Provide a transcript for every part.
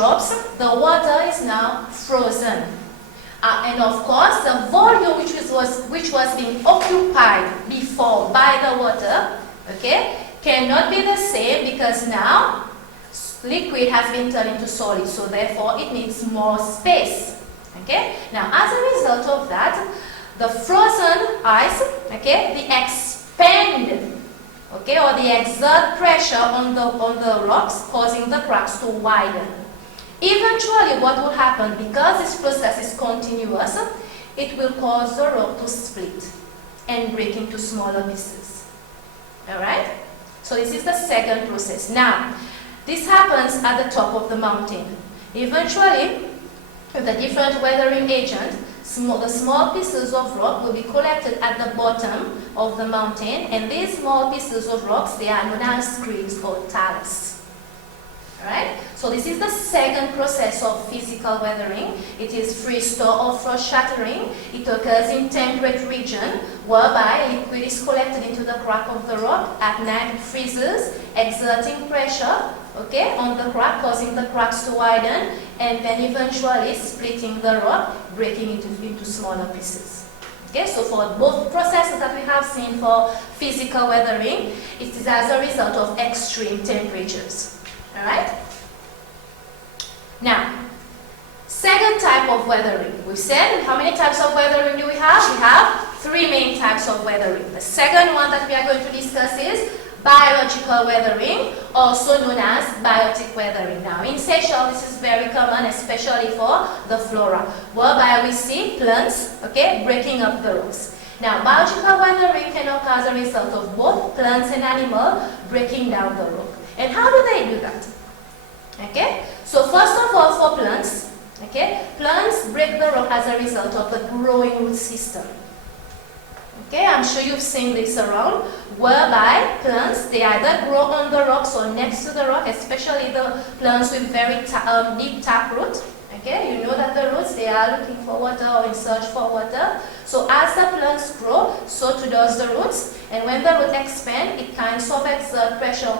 drops, the water is now frozen. And of course, the volume which was being occupied before by the water, okay, cannot be the same because now liquid has been turned into solid, so therefore it needs more space. Okay, now as a result of that, the frozen ice, okay, they expand, okay, or they exert pressure on the rocks, causing the cracks to widen. Eventually, what will happen, because this process is continuous, it will cause the rock to split and break into smaller pieces. Alright? So this is the second process. Now, this happens at the top of the mountain. Eventually, with a different weathering agent, the small pieces of rock will be collected at the bottom of the mountain, and these small pieces of rocks, they are known as screens or talus. Alright? So this is the second process of physical weathering. It is freeze-thaw or frost shattering. It occurs in temperate region, whereby liquid is collected into the crack of the rock. At night it freezes, exerting pressure, okay, on the crack, causing the cracks to widen, and then eventually splitting the rock, breaking it into smaller pieces. Okay, so for both processes that we have seen for physical weathering, it is as a result of extreme temperatures. Alright? Now, second type of weathering. We've said how many types of weathering do we have? We have three main types of weathering. The second one that we are going to discuss is biological weathering, also known as biotic weathering. Now, in Seychelles, this is very common, especially for the flora, whereby we see plants, okay, breaking up the rocks. Now, biological weathering can occur as a result of both plants and animals breaking down the rock. And how do they do that? Okay, so first of all, for plants, okay, plants break the rock as a result of the growing root system. Okay, I'm sure you've seen this around, whereby plants, they either grow on the rocks or next to the rock, especially the plants with very deep taproot. Okay, you know that the roots, they are looking for water or in search for water. So as the plants grow, so too does the roots. And when the root expands, it kind of exerts pressure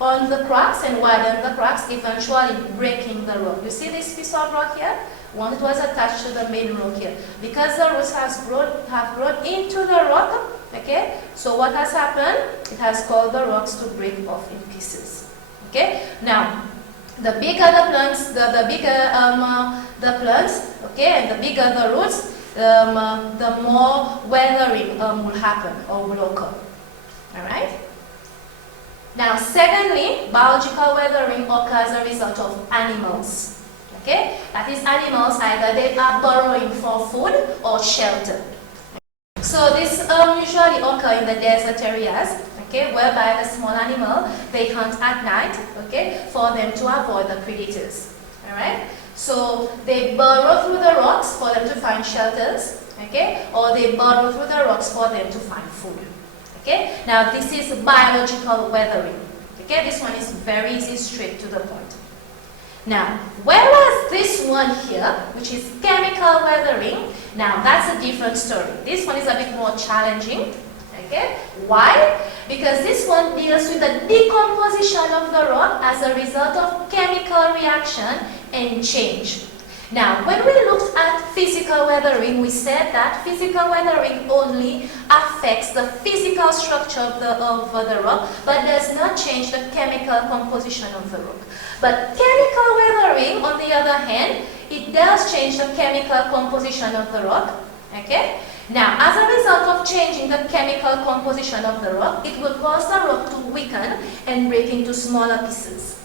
on the cracks and widen the cracks, eventually breaking the rock. You see this piece of rock here? Once it was attached to the main rock here. Because the roots have grown into the rock, okay? So what has happened? It has caused the rocks to break off in pieces. Okay? Now, the bigger the plants, the bigger the plants, okay, and the bigger the roots, the more weathering will happen or will occur. Alright? Now, secondly, biological weathering occurs as a result of animals. Okay? That is, animals either they are burrowing for food or shelter. So this usually occurs in the desert areas, okay, whereby the small animal, they hunt at night, okay, for them to avoid the predators. Alright? So they burrow through the rocks for them to find shelters, okay, or they burrow through the rocks for them to find food. Okay? Now this is biological weathering. Okay? This one is very easy, straight to the point. Now, whereas this one here, which is chemical weathering, now that's a different story. This one is a bit more challenging. Okay? Why? Because this one deals with the decomposition of the rock as a result of chemical reaction and change. Now, when we looked at physical weathering, we said that physical weathering only affects the physical structure of the rock, but does not change the chemical composition of the rock. But chemical weathering, on the other hand, it does change the chemical composition of the rock. Okay? Now, as a result of changing the chemical composition of the rock, it will cause the rock to weaken and break into smaller pieces.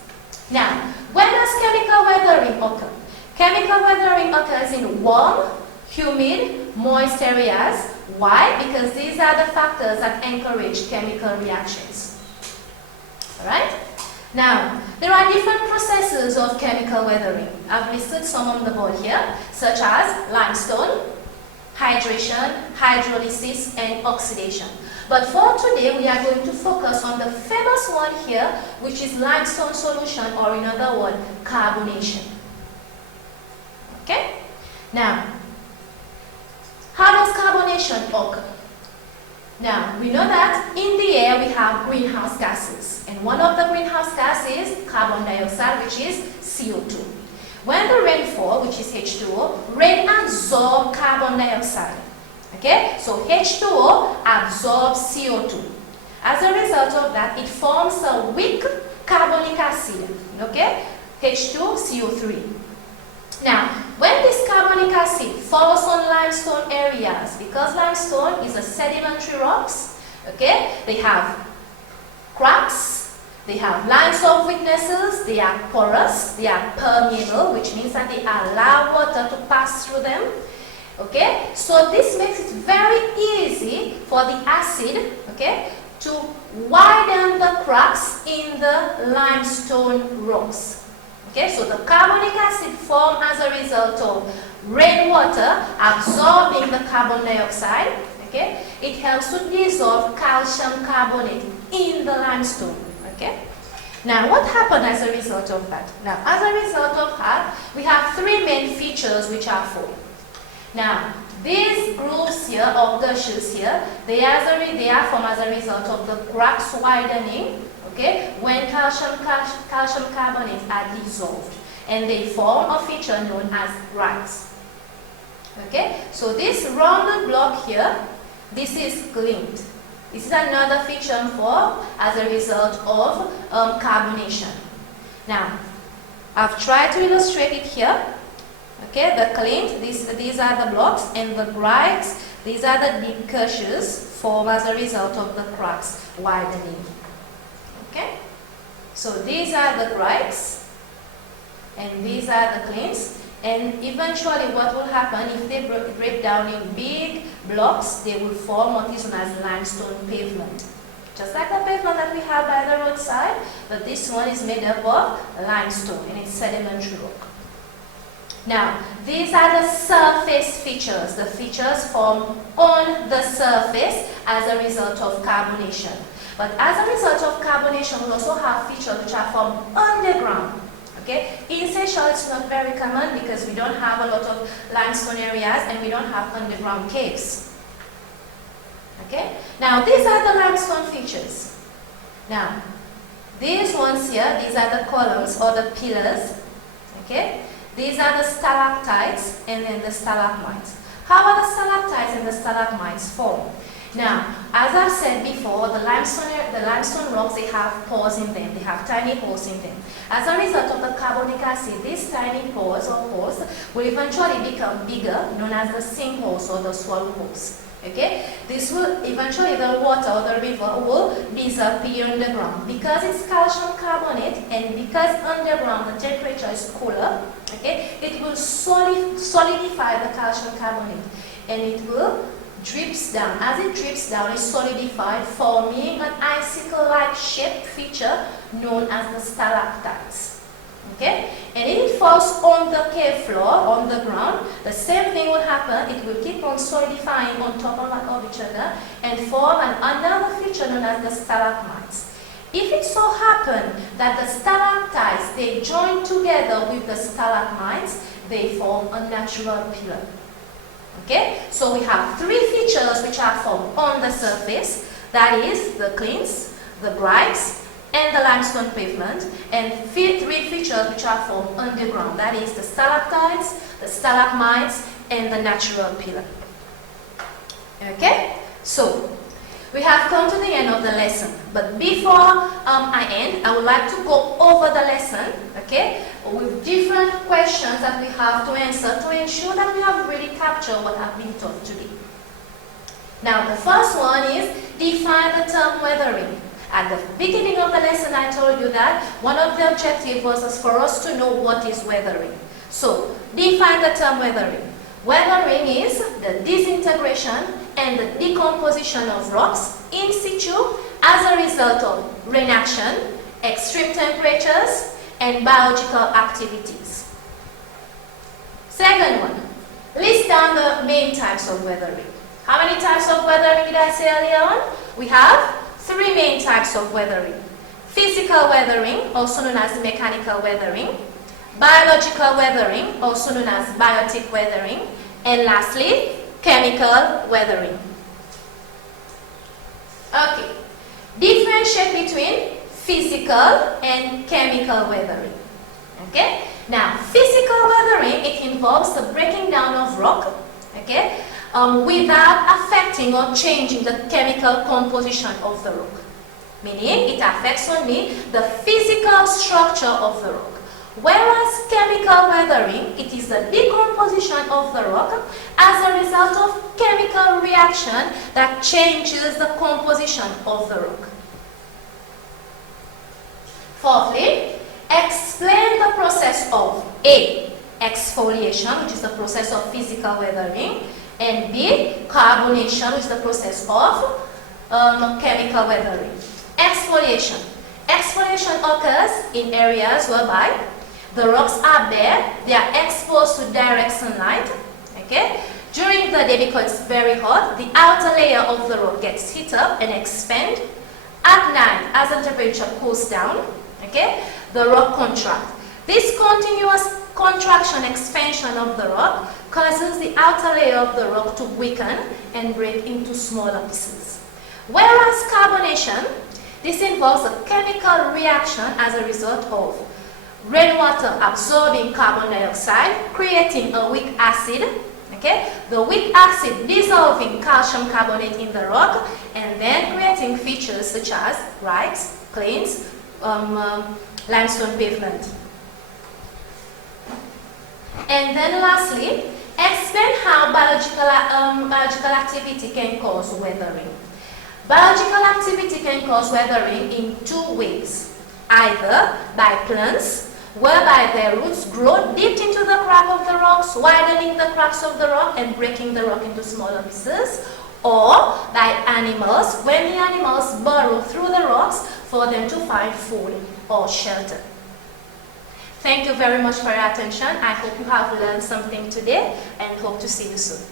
Now, when does chemical weathering occur? Chemical weathering occurs in warm, humid, moist areas. Why? Because these are the factors that encourage chemical reactions. Alright? Now, there are different processes of chemical weathering. I've listed some on the board here, such as limestone, hydration, hydrolysis, and oxidation. But for today, we are going to focus on the famous one here, which is limestone solution, or in other words, carbonation. Okay? Now, how does carbonation occur? Now, we know that in the air we have greenhouse gases, and one of the greenhouse gases is carbon dioxide, which is CO2. When the rain falls, which is H2O, rain absorbs carbon dioxide. Okay, so H2O absorbs CO2. As a result of that, it forms a weak carbonic acid. Okay, H2CO3. Now, when this carbonic acid falls on limestone areas, because limestone is a sedimentary rocks, okay, they have cracks, they have lines of weaknesses, they are porous, they are permeable, which means that they allow water to pass through them. Okay, so this makes it very easy for the acid, okay, to widen the cracks in the limestone rocks. Okay, so the carbonic acid formed as a result of rainwater absorbing the carbon dioxide. Okay, it helps to dissolve calcium carbonate in the limestone. Okay, now what happened as a result of that? Now, as a result of that, we have three main features which are formed. Now, these grooves here, or gushes here, they are formed as a result of the cracks widening, okay, when calcium carbonates are dissolved, and they form a feature known as grikes. Okay, so this rounded block here, this is glint. This is another feature formed as a result of carbonation. Now, I've tried to illustrate it here. Okay, the glint, these are the blocks, and the grikes, these are the deep gushes formed as a result of the cracks widening. Okay, so these are the grikes, and these are the glints, and eventually what will happen if they break down in big blocks, they will form what is known as limestone pavement. Just like the pavement that we have by the roadside, but this one is made up of limestone, and it's sedimentary rock. Now, these are the surface features, the features formed on the surface as a result of carbonation. But as a result of carbonation, we also have features which are formed underground. Okay? In Seychelles, it's not very common because we don't have a lot of limestone areas and we don't have underground caves. Okay? Now, these are the limestone features. Now, these ones here, these are the columns or the pillars. Okay? These are the stalactites and then the stalagmites. How are the stalactites and the stalagmites formed? Now, as I've said before, the limestone rocks, they have pores in them. They have tiny holes in them. As a result of the carbonic acid, these tiny pores or holes will eventually become bigger, known as the sinkholes or the swallow holes. Okay? This will eventually, the water or the river will disappear underground. Because it's calcium carbonate and because underground the temperature is cooler, okay, it will solidify the calcium carbonate and it will drips down. As it drips down, it's solidified, forming an icicle-like shaped feature known as the stalactites. Okay? And if it falls on the cave floor, on the ground, the same thing will happen. It will keep on solidifying on top of each other and form another feature known as the stalagmites. If it so happens that the stalactites, they join together with the stalagmites, they form a natural pillar. Okay, so we have three features which are formed on the surface, that is the glints, the grikes, and the limestone pavement, and three features which are formed underground, that is the stalactites, the stalagmites, and the natural pillar. Okay, so we have come to the end of the lesson, but before I end, I would like to go over the lesson, okay, with different questions that we have to answer to ensure that we have really captured what I've been taught today. Now, the first one is define the term weathering. At the beginning of the lesson, I told you that one of the objectives was for us to know what is weathering. So, define the term weathering. Weathering is the disintegration and the decomposition of rocks in situ as a result of rain action, extreme temperatures, and biological activities. Second one, list down the main types of weathering. How many types of weathering did I say earlier on? We have three main types of weathering. Physical weathering, also known as mechanical weathering. Biological weathering, also known as biotic weathering. And lastly, chemical weathering. Okay, differentiate between physical and chemical weathering. Okay, now physical involves the breaking down of rock, okay, without affecting or changing the chemical composition of the rock. Meaning it affects only the physical structure of the rock. Whereas chemical weathering, it is the decomposition of the rock as a result of chemical reaction that changes the composition of the rock. Fourthly, explain the process of A, exfoliation, which is the process of physical weathering, and B, carbonation, which is the process of chemical weathering. Exfoliation. Exfoliation occurs in areas whereby the rocks are bare, they are exposed to direct sunlight, okay? During the day, because it's very hot, the outer layer of the rock gets heated up and expand. At night, as the temperature cools down, okay, the rock contracts. This continuous contraction expansion of the rock causes the outer layer of the rock to weaken and break into smaller pieces. Whereas carbonation, this involves a chemical reaction as a result of rainwater absorbing carbon dioxide, creating a weak acid, okay? The weak acid dissolving calcium carbonate in the rock and then creating features such as rikes, plains, limestone pavement. And then lastly, explain how biological activity can cause weathering. Biological activity can cause weathering in two ways. Either by plants, whereby their roots grow deep into the crack of the rocks, widening the cracks of the rock and breaking the rock into smaller pieces, or by animals, when the animals burrow through the rocks for them to find food or shelter. Thank you very much for your attention. I hope you have learned something today and hope to see you soon.